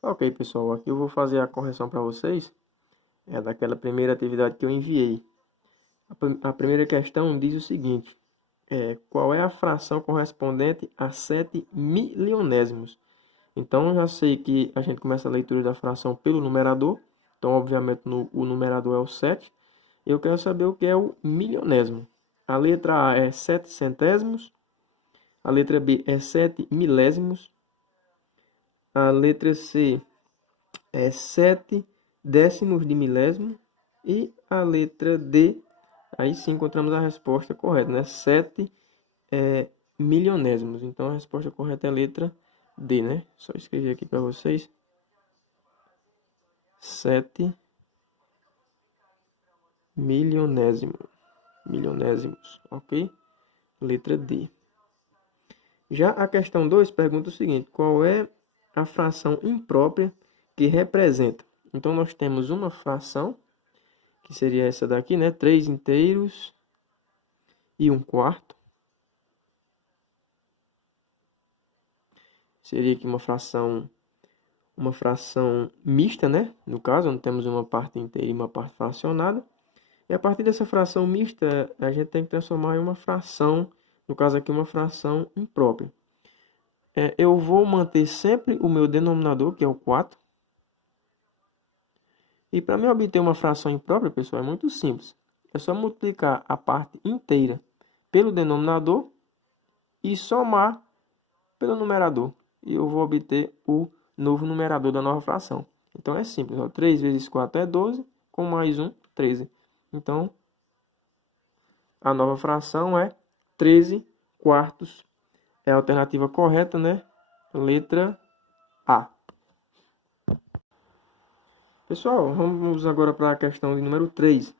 Ok, pessoal, aqui eu vou fazer a correção para vocês. É daquela primeira atividade que eu enviei. A primeira questão diz o seguinte: qual é a fração correspondente a 7 milionésimos? Então, eu já sei que a gente começa a leitura da fração pelo numerador. Então, obviamente, o numerador é o 7. Eu quero saber o que é o milionésimo. A letra A é 7 centésimos. A letra B é 7 milésimos. A letra C é 7 décimos de milésimo. E a letra D, aí sim encontramos a resposta correta, né? 7 milionésimos. Então, a resposta correta é a letra D, né? Só escrever aqui para vocês. 7 milionésimos, ok? Letra D. Já a questão 2 pergunta o seguinte: qual é a fração imprópria que representa? Então, nós temos uma fração, que seria essa daqui, né? 3 inteiros e 1/4. Seria aqui uma fração mista, né? No caso, onde temos uma parte inteira e uma parte fracionada. E a partir dessa fração mista, a gente tem que transformar em uma fração, no caso aqui, uma fração imprópria. Eu vou manter sempre o meu denominador, que é o 4. E para mim obter uma fração imprópria, pessoal, é muito simples. É só multiplicar a parte inteira pelo denominador e somar pelo numerador. E eu vou obter o novo numerador da nova fração. Então é simples. 3 vezes 4 é 12, com mais 1, 13. Então, a nova fração é 13 quartos. É a alternativa correta, né? Letra A. Pessoal, vamos agora para a questão de número 3.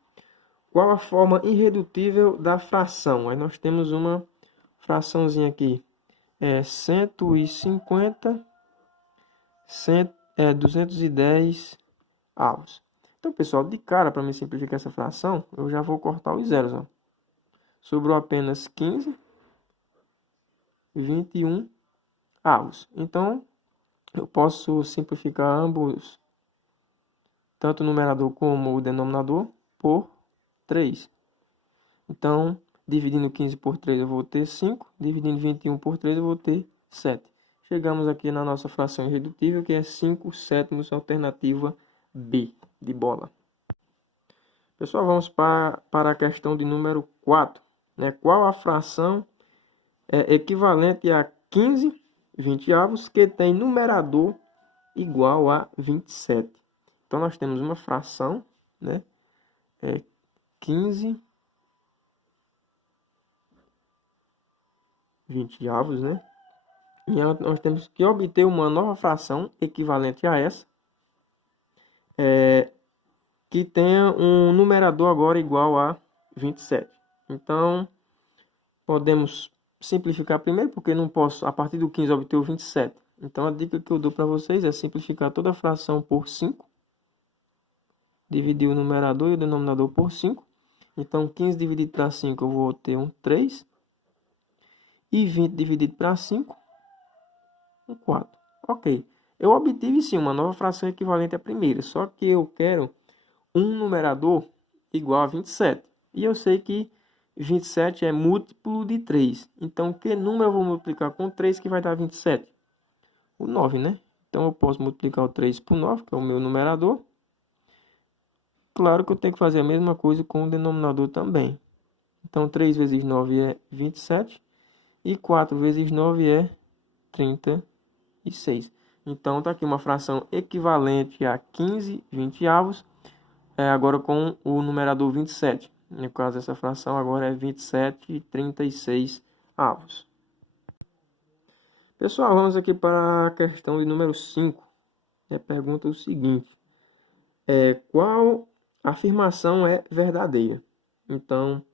Qual a forma irredutível da fração? Aí nós temos uma fraçãozinha aqui. 150, 210 avos. Então, pessoal, de cara, para me simplificar essa fração, eu já vou cortar os zeros. Ó. Sobrou apenas 15, 21 avos. Então, eu posso simplificar ambos, tanto o numerador como o denominador, por 3. Então, dividindo 15 por 3 eu vou ter 5. Dividindo 21 por 3 eu vou ter 7. Chegamos aqui na nossa fração irredutível, que é 5 sétimos, alternativa B, de bola. Pessoal, vamos para a questão de número 4. Né? Qual a fração equivalente a 15 20avos que tem numerador igual a 27? Então, nós temos uma fração, né? 15 20avos, né? E nós temos que obter uma nova fração equivalente a essa, que tenha um numerador agora igual a 27. Então, podemos simplificar primeiro, porque não posso, a partir do 15, obter o 27. Então, a dica que eu dou para vocês é simplificar toda a fração por 5. Dividir o numerador e o denominador por 5. Então, 15 dividido para 5, eu vou ter um 3. E 20 dividido para 5, um 4. Ok. Eu obtive sim uma nova fração equivalente à primeira, só que eu quero um numerador igual a 27. E eu sei que 27 é múltiplo de 3. Então, que número eu vou multiplicar com 3 que vai dar 27? O 9, né? Então, eu posso multiplicar o 3 por 9, que é o meu numerador. Claro que eu tenho que fazer a mesma coisa com o denominador também. Então, 3 vezes 9 é 27. E 4 vezes 9 é 36. Então, está aqui uma fração equivalente a 15 20avos, agora com o numerador 27. No caso, essa fração agora é 27 e 36 avos. Pessoal, vamos aqui para a questão de número 5. Pergunta o seguinte: qual afirmação é verdadeira? Então,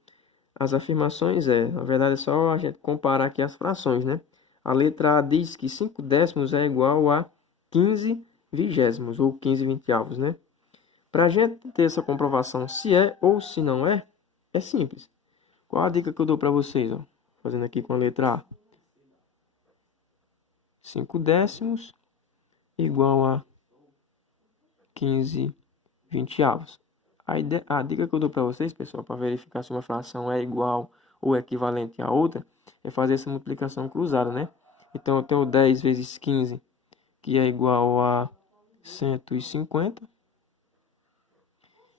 as afirmações na verdade é só a gente comparar aqui as frações, né? A letra A diz que 5 décimos é igual a 15 vigésimos, ou 15 vinteavos, né? Para a gente ter essa comprovação se é ou se não é simples. Qual a dica que eu dou para vocês? Ó? Fazendo aqui com a letra A. 5 décimos igual a 15 vinteavos. A dica que eu dou para vocês, pessoal, para verificar se uma fração é igual ou equivalente a outra, é fazer essa multiplicação cruzada, né? Então, eu tenho 10 vezes 15, que é igual a 150.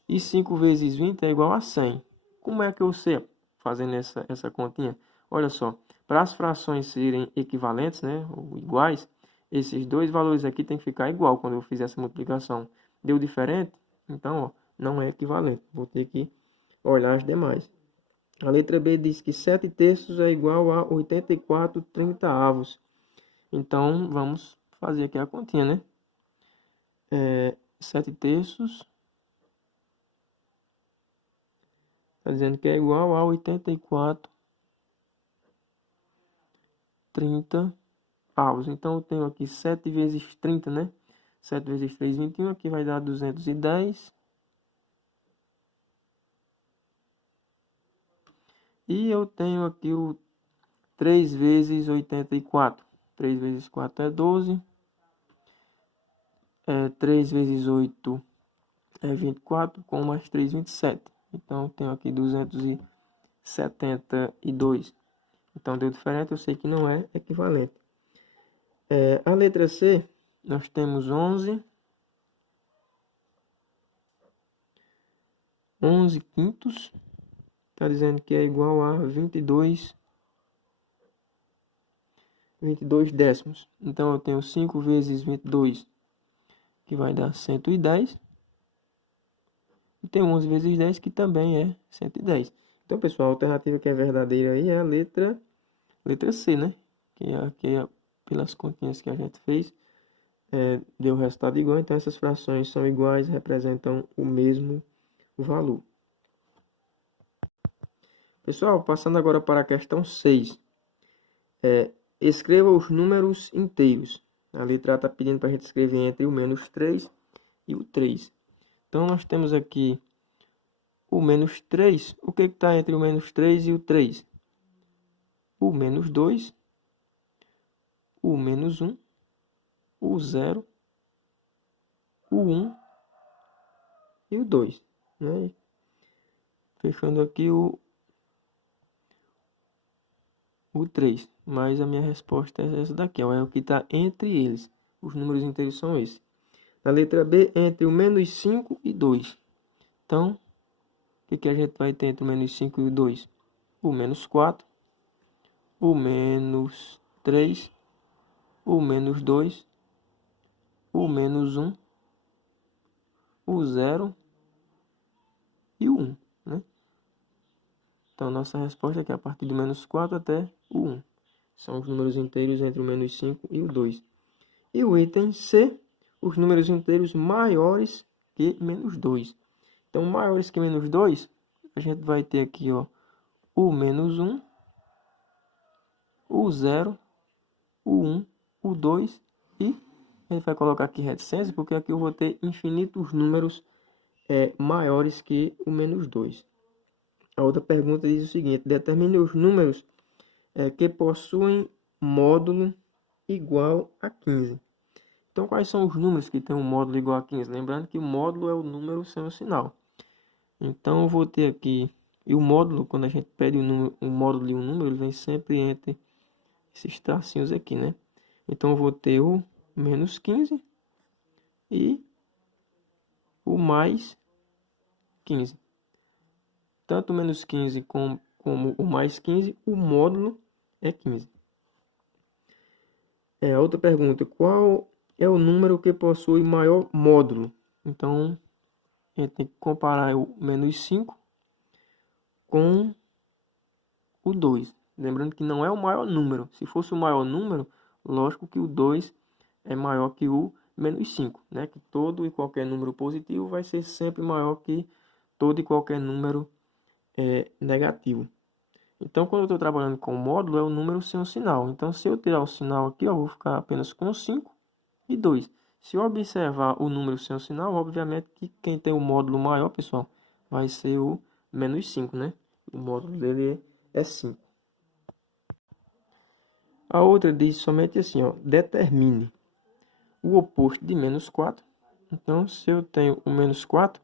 E 5 vezes 20 é igual a 100. Como é que eu sei fazendo essa continha? Olha só, para as frações serem equivalentes, né, ou iguais, esses dois valores aqui tem que ficar igual quando eu fizer essa multiplicação. Deu diferente? Então, ó, não é equivalente. Vou ter que olhar as demais. A letra B diz que 7 terços é igual a 84 trintaavos. Então, vamos fazer aqui a continha, né? 7 terços está dizendo que é igual a 84 30avos. Então, eu tenho aqui 7 vezes 30, né? 7 vezes 3, 21. Aqui vai dar 210. E eu tenho aqui o 3 vezes 84. 3 vezes 4 é 12. 3 vezes 8 é 24. Com mais 3, 27. Então, eu tenho aqui 272. Então, deu diferente. Eu sei que não é equivalente. A letra C, nós temos 11 quintos. Está dizendo que é igual a 22 décimos. Então, eu tenho 5 vezes 22, que vai dar 110. E tem 11 vezes 10, que também é 110. Então, pessoal, a alternativa que é verdadeira aí é a letra C, né? Que é pelas continhas que a gente fez, deu o resultado igual. Então, essas frações são iguais, representam o mesmo valor. Pessoal, passando agora para a questão 6. Escreva os números inteiros. A letra A está pedindo para a gente escrever entre o menos 3 e o 3. Então, nós temos aqui o menos 3. O que está entre o menos 3 e o 3? O menos 2, o menos 1, o 0, o 1 e o 2. Né? Fechando aqui o 3. Mas a minha resposta é essa daqui. Ó, é o que está entre eles. Os números inteiros são esses. Na letra B, entre o menos 5 e 2. Então, o que a gente vai ter entre o menos 5 e o 2? O menos 4, o menos 3, o menos 2, o menos 1, o 0 e o 1. Né? Então, nossa resposta aqui é a partir do menos 4 até o 1. São os números inteiros entre o menos 5 e o 2. E o item C, os números inteiros maiores que menos 2. Então, maiores que menos 2, a gente vai ter aqui, ó, o menos 1, o 0, o 1, o 2 e a gente vai colocar aqui reticência, porque aqui eu vou ter infinitos números maiores que o menos 2. A outra pergunta diz o seguinte: determine os números que possuem módulo igual a 15. Então, quais são os números que têm um módulo igual a 15? Lembrando que o módulo é o número sem o sinal. Então, eu vou ter aqui... E o módulo, quando a gente pede um módulo de um número, ele vem sempre entre esses tracinhos aqui, né? Então, eu vou ter o menos 15 e o mais 15. Tanto o menos 15 como o mais 15, o módulo é 15. Outra pergunta: qual é o número que possui maior módulo? Então, a gente tem que comparar o menos 5 com o 2. Lembrando que não é o maior número. Se fosse o maior número, lógico que o 2 é maior que o menos 5. Né? Que todo e qualquer número positivo vai ser sempre maior que todo e qualquer número negativo. Então, quando eu estou trabalhando com módulo, é o número sem o sinal. Então, se eu tirar o sinal aqui, eu vou ficar apenas com 5 e 2. Se eu observar o número sem o sinal, obviamente que quem tem o módulo maior, pessoal, vai ser o menos 5, né? O módulo dele é 5. A outra diz somente assim, ó: determine o oposto de menos 4 Então, se eu tenho o menos 4,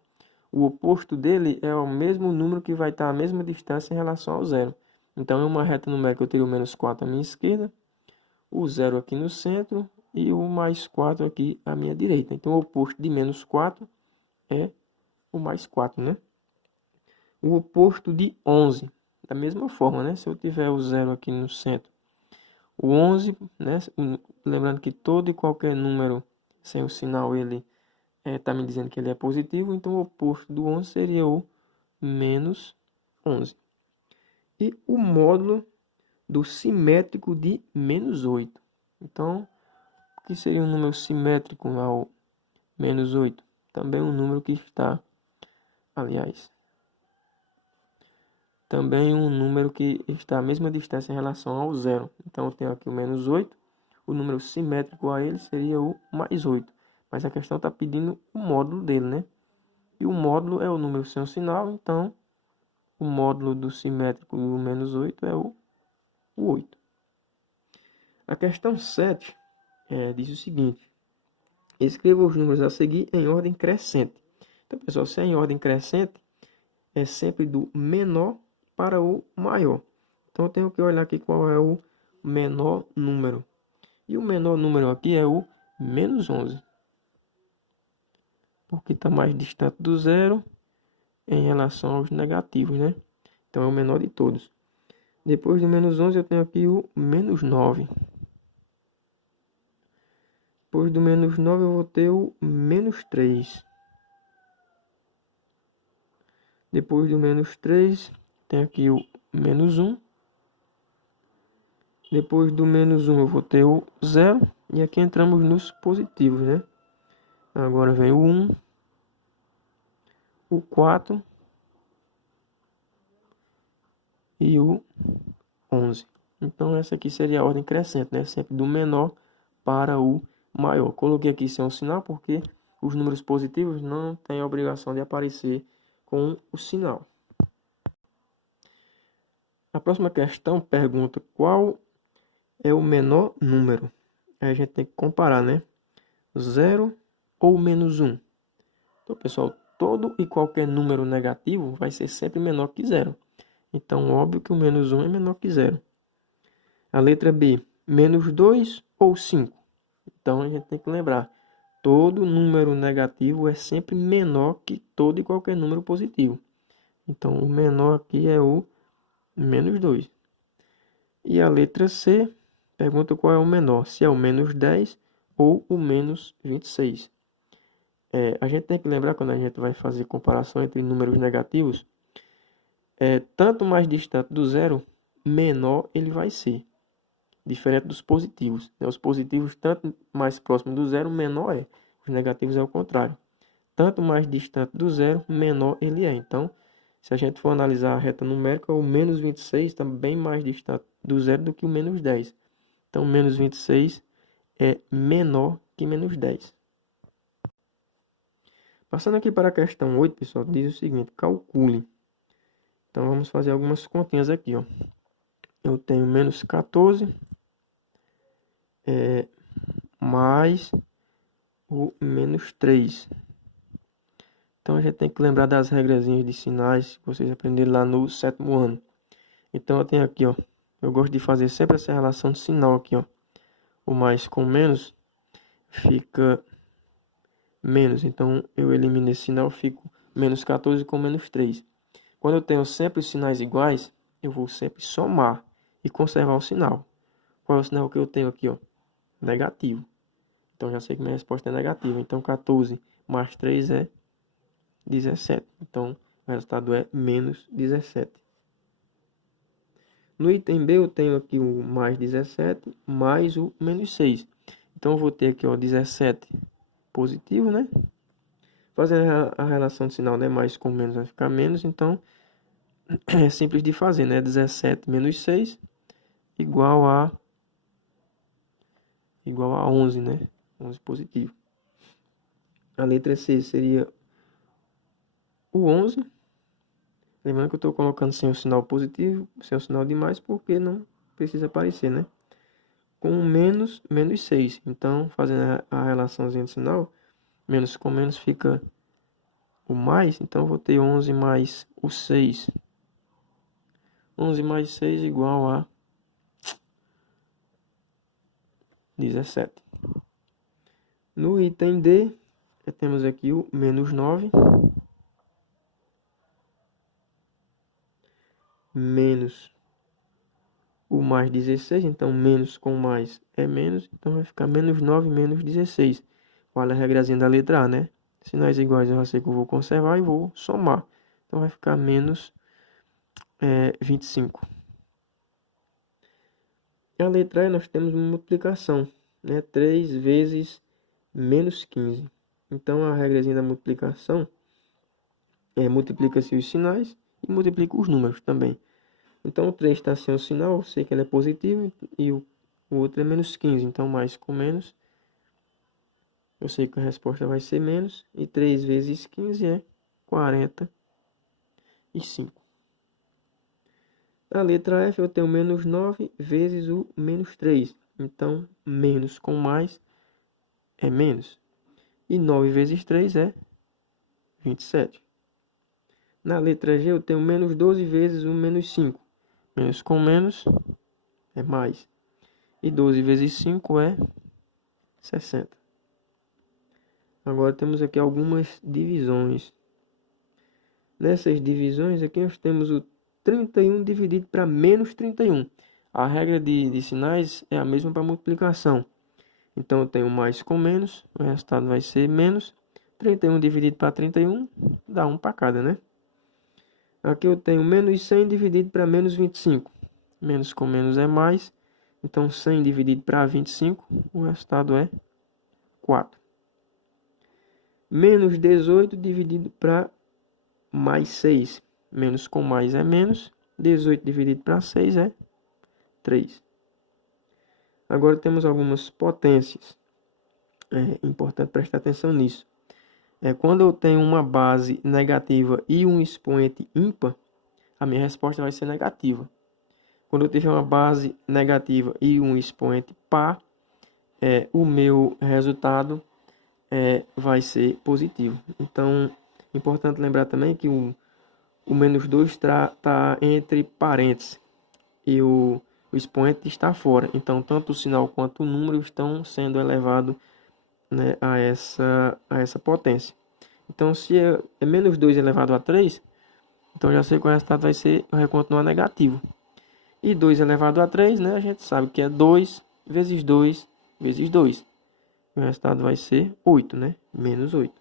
o oposto dele é o mesmo número que vai estar à mesma distância em relação ao zero. Então, em uma reta numérica, eu teria o menos 4 à minha esquerda, o zero aqui no centro e o mais 4 aqui à minha direita. Então, o oposto de menos 4 é o mais 4, né? O oposto de 11, da mesma forma, né? Se eu tiver o zero aqui no centro, o 11, né? Lembrando que todo e qualquer número sem o sinal, ele está me dizendo que ele é positivo, então o oposto do 11 seria o menos 11. E o módulo do simétrico de menos 8. Então, o que seria um número simétrico ao menos 8? Também um número que está, aliás, também um número que está à mesma distância em relação ao zero. Então, eu tenho aqui o menos 8. O número simétrico a ele seria o mais 8. Mas a questão está pedindo o módulo dele, né? E o módulo é o número sem o sinal, então o módulo do simétrico do menos 8 é o 8. A questão 7 diz o seguinte: escreva os números a seguir em ordem crescente. Então, pessoal, se é em ordem crescente, é sempre do menor para o maior. Então, eu tenho que olhar aqui qual é o menor número. E o menor número aqui é o menos 11. Porque está mais distante do zero em relação aos negativos, né? Então, é o menor de todos. Depois do menos 11, eu tenho aqui o menos 9. Depois do menos 9, eu vou ter o menos 3. Depois do menos 3, tem aqui o menos 1. Depois do menos 1, eu vou ter o 0. E aqui entramos nos positivos, né? Agora vem o 1, o 4 e o 11. Então, essa aqui seria a ordem crescente, né? Sempre do menor para o maior. Coloquei aqui sem um sinal porque os números positivos não têm a obrigação de aparecer com o sinal. A próxima questão pergunta qual é o menor número. Aí a gente tem que comparar, né? 0 ou menos 1. Então, pessoal, todo e qualquer número negativo vai ser sempre menor que 0. Então, óbvio que o menos 1 é menor que 0. A letra B, menos 2 ou 5. Então, a gente tem que lembrar, todo número negativo é sempre menor que todo e qualquer número positivo. Então, o menor aqui é o menos 2. E a letra C pergunta qual é o menor, se é o menos 10 ou o menos 26. A gente tem que lembrar, quando a gente vai fazer comparação entre números negativos, tanto mais distante do zero, menor ele vai ser. Diferente dos positivos. Os positivos, tanto mais próximo do zero, menor é. Os negativos é o contrário. Tanto mais distante do zero, menor ele é. Então, se a gente for analisar a reta numérica, o menos 26 está bem mais distante do zero do que o menos 10. Então, menos 26 é menor que menos 10. Passando aqui para a questão 8, pessoal, diz o seguinte: calcule. Então, vamos fazer algumas continhas aqui, ó. Eu tenho menos 14 mais o menos 3. Então, a gente tem que lembrar das regrazinhas de sinais que vocês aprenderam lá no 7º ano. Então, eu tenho aqui, ó. Eu gosto de fazer sempre essa relação de sinal aqui, ó. O mais com menos fica menos. Então, eu elimino esse sinal, fico menos 14 com menos 3. Quando eu tenho sempre os sinais iguais, eu vou sempre somar e conservar o sinal. Qual é o sinal que eu tenho aqui, ó? Negativo. Então, já sei que minha resposta é negativa. Então, 14 mais 3 é 17. Então, o resultado é menos 17. No item B, eu tenho aqui o mais 17 mais o menos 6. Então, eu vou ter aqui, ó, 17 positivo, né? Fazendo a relação de sinal, né? Mais com menos vai ficar menos. Então, é simples de fazer, né? 17 menos 6 igual a 11, né? 11 positivo. A letra C seria o 11. Lembrando que eu estou colocando sem o sinal positivo, sem o sinal de mais, porque não precisa aparecer, né? Com menos 6. Então, fazendo a relaçãozinha de sinal, Menos com menos fica o mais. Então, eu vou ter 11 mais o 6. 11 mais 6 igual a 17. No item D, temos aqui o menos 9. Menos o mais 16. Então, menos com mais é menos. Então, vai ficar menos 9 menos 16. Olha a regrazinha da letra A, né? Sinais iguais eu já sei que eu vou conservar e vou somar. Então, vai ficar menos 25. A letra E nós temos uma multiplicação, né? 3 vezes menos 15. Então, a regrazinha da multiplicação multiplica-se os sinais e multiplica os números também. Então, o 3 está sem o sinal, eu sei que ele é positivo, e o outro é menos 15. Então, mais com menos, eu sei que a resposta vai ser menos, e 3 vezes 15 é 45. Na letra F eu tenho menos 9 vezes o menos 3. Então, menos com mais é menos. E 9 vezes 3 é 27. Na letra G eu tenho menos 12 vezes o menos 5. Menos com menos é mais. E 12 vezes 5 é 60. Agora temos aqui algumas divisões. Nessas divisões aqui nós temos o 31 dividido para menos 31. A regra de sinais é a mesma para multiplicação. Então eu tenho mais com menos, o resultado vai ser menos. 31 dividido para 31 dá 1 para cada, né? Aqui eu tenho menos 100 dividido para menos 25. Menos com menos é mais. Então 100 dividido para 25, o resultado é 4. Menos 18 dividido para mais 6. Menos com mais é menos. 18 dividido para 6 é 3. Agora temos algumas potências. É importante prestar atenção nisso. Quando eu tenho uma base negativa e um expoente ímpar, a minha resposta vai ser negativa. Quando eu tiver uma base negativa e um expoente par, o meu resultado vai ser positivo. Então, importante lembrar também que o menos 2 está entre parênteses e o expoente está fora. Então, tanto o sinal quanto o número estão sendo elevados, né, a essa potência. Então, se é menos 2 elevado a 3, então já sei que o resultado vai continuar negativo. E 2 elevado a 3, né, a gente sabe que é 2 vezes 2 vezes 2. O resultado vai ser 8, né? Menos 8.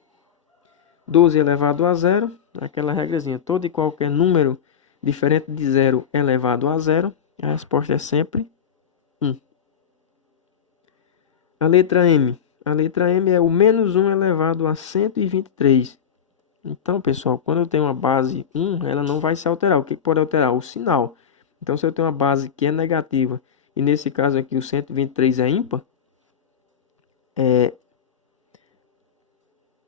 12 elevado a 0, aquela regrazinha. Todo e qualquer número diferente de 0 elevado a 0, a resposta é sempre 1. A letra M. A letra M é o menos 1 elevado a 123. Então, pessoal, quando eu tenho uma base 1, ela não vai se alterar. O que pode alterar? O sinal. Então, se eu tenho uma base que é negativa, e nesse caso aqui o 123 é ímpar,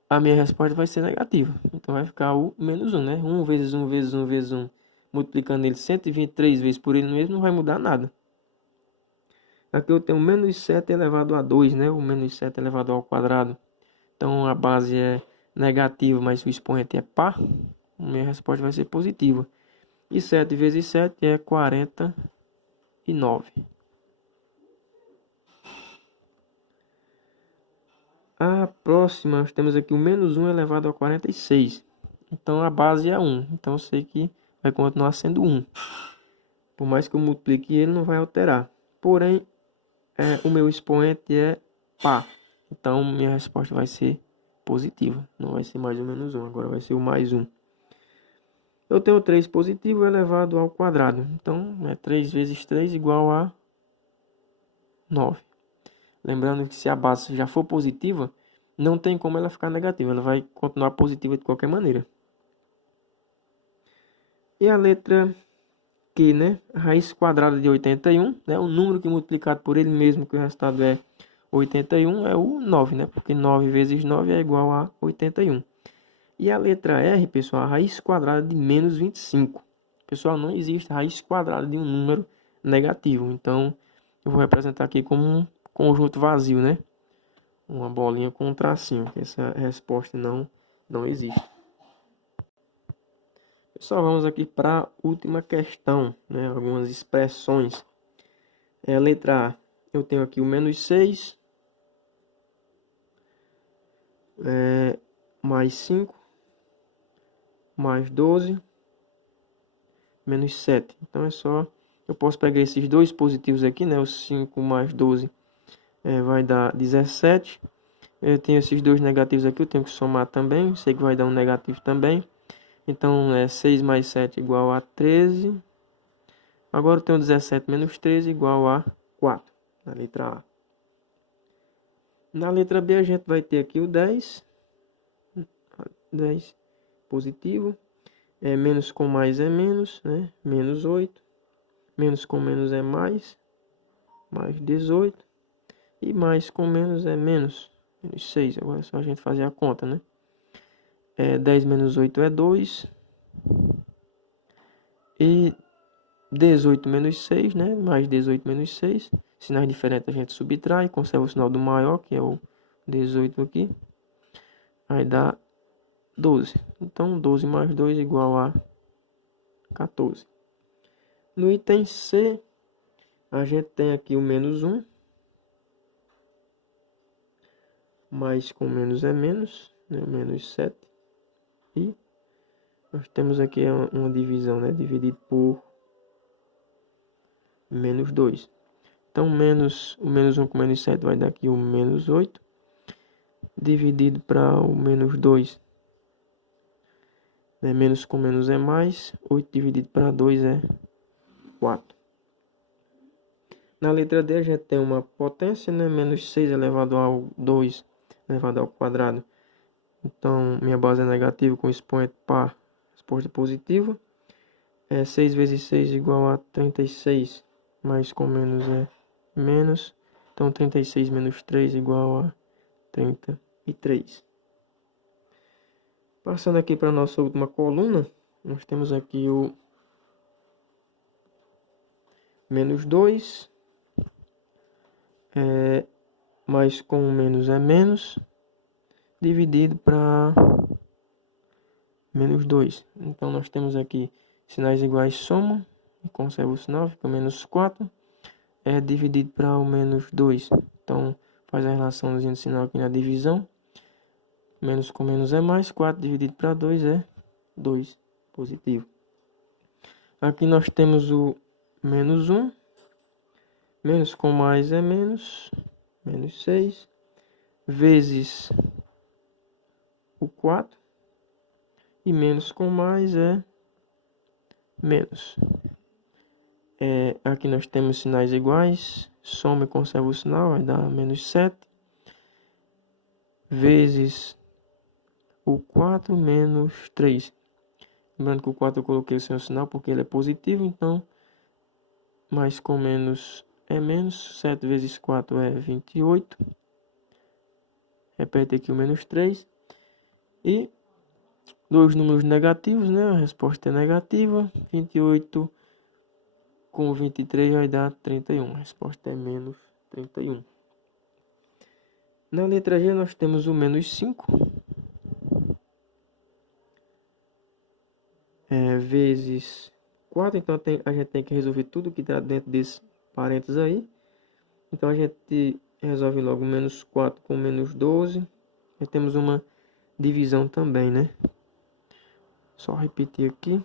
a minha resposta vai ser negativa. Então, vai ficar o menos 1, né? 1 vezes 1 vezes 1 vezes 1, multiplicando ele 123 vezes por ele mesmo, não vai mudar nada. Aqui eu tenho menos 7 elevado a 2, né? O menos 7 elevado ao quadrado. Então, a base é negativa, mas o expoente é par. A minha resposta vai ser positiva. E 7 vezes 7 é 49. A próxima, nós temos aqui o menos 1 elevado a 46. Então, a base é 1. Então, eu sei que vai continuar sendo 1. Por mais que eu multiplique, ele não vai alterar. Porém, o meu expoente é par. Então, minha resposta vai ser positiva. Não vai ser mais o menos 1. Agora vai ser o mais 1. Eu tenho 3 positivo elevado ao quadrado. Então, 3 vezes 3 igual a 9. Lembrando que se a base já for positiva, não tem como ela ficar negativa. Ela vai continuar positiva de qualquer maneira. E a letra Q, né? A raiz quadrada de 81, né? O número que multiplicado por ele mesmo, que o resultado é 81, é o 9, né? Porque 9 vezes 9 é igual a 81. E a letra R, pessoal, a raiz quadrada de menos 25. Pessoal, não existe raiz quadrada de um número negativo. Então, eu vou representar aqui como um conjunto vazio, né? uma bolinha com um tracinho, que essa resposta não existe. Pessoal, vamos aqui para a última questão, né? Algumas expressões. A letra A, eu tenho aqui o -6, mais 5, mais 12, menos 7. Então é só, eu posso pegar esses dois positivos aqui, né? O 5 mais 12 vai dar 17. Eu tenho esses dois negativos aqui, eu tenho que somar também. Sei que vai dar um negativo também. Então, 6 mais 7 igual a 13. Agora eu tenho 17 menos 13 igual a 4, na letra A. Na letra B, a gente vai ter aqui o 10. 10 positivo. Menos com mais é menos, né? Menos 8. Menos com menos é mais. Mais 18. E mais com menos é menos. Menos 6. Agora é só a gente fazer a conta, né? 10 menos 8 é 2. E 18 menos 6, né? Mais 18 menos 6. Sinais diferentes a gente subtrai. Conserva o sinal do maior, que é o 18 aqui. Aí dá 12. Então, 12 mais 2 igual a 14. No item C, a gente tem aqui o menos 1. Mais com menos é menos, né? Menos 7. E nós temos aqui uma divisão, né? Dividido por menos 2. Então, o menos 1 com menos 7 vai dar aqui o menos 8. Dividido para o menos 2. Menos com menos é mais. 8 dividido para 2 é 4. Na letra D, a gente tem uma potência, né? Menos 6 elevado ao 2 elevado ao quadrado. Então, minha base é negativa com expoente par, resposta positiva. 6 vezes 6 igual a 36. Mais com menos é menos. Então, 36 menos 3 igual a 33. Passando aqui para a nossa última coluna, nós temos aqui o menos 2. Mais com menos é menos. Dividido para menos 2. Então, nós temos aqui sinais iguais somam. E conserva o sinal, fica menos 4. Dividido para o menos 2. Então, faz a relaçãozinha de sinal aqui na divisão. Menos com menos é mais. 4 dividido para 2 é 2 positivo. Aqui nós temos o menos 1. Menos com mais é menos. Menos 6. Vezes o 4. E menos com mais é menos. Aqui nós temos sinais iguais. Soma e conserva o sinal, vai dar menos 7. Vezes o 4 menos 3. Lembrando que o 4 eu coloquei sem o sinal porque ele é positivo. Então, mais com menos é menos. 7 vezes 4 é 28. Repete aqui o menos 3. E dois números negativos, né? A resposta é negativa. 28 com 23 vai dar 31. A resposta é menos 31. Na letra G nós temos o menos 5. Vezes 4. Então a gente tem que resolver tudo que está dentro desse parênteses aí. Então a gente resolve logo menos 4 com menos 12. E temos uma divisão também, né? Só repetir aqui.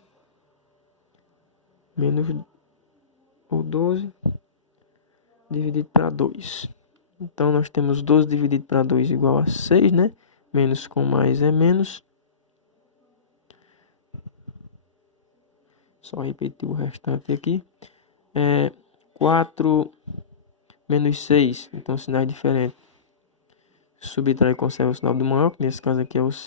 Menos o 12 dividido para 2. Então, nós temos 12 dividido para 2 igual a 6, né? Menos com mais é menos. Só repetir o restante aqui. 4 menos 6. Então, sinais diferentes. Subtrai e conserva o sinal do maior, que nesse caso aqui é o 6.